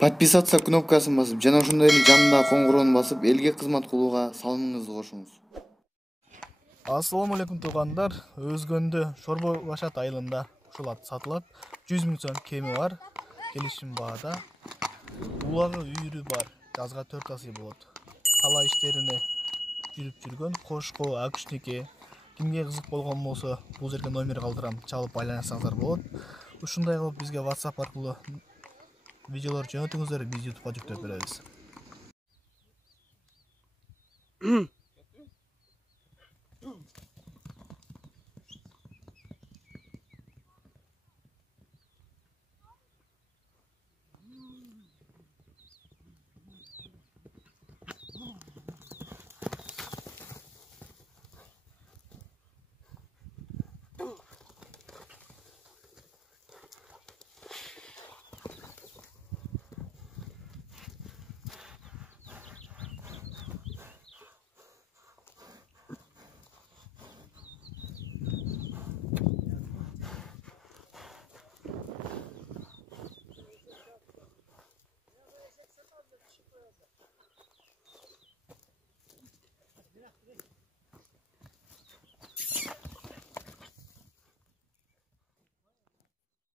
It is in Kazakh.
Подписаться кнопкасын басып, жана ошондой эле жанындагы коңгуроону басып, элге кызмат кылууга салымыңызды кошуңуз. Assalamu alaikum туугандар. Өзгөндө Шорбо Башат айылында ушул ат сатылат. 100 000 сом кеми бар. Келишим баада. Улагы үйрү бар. Жазга 4 асый болот. Талаа иштерине жүрүп жүргөн Кошко Акүшники. Кимге кызык болгон болсо, бул жерге номер калтырам, чалып байланышсаңыздар болот. Ушундай кылып бизге WhatsApp аркылуу видеолор жөнөтүңүздөр, биз YouTubeга жүктөп беребиз.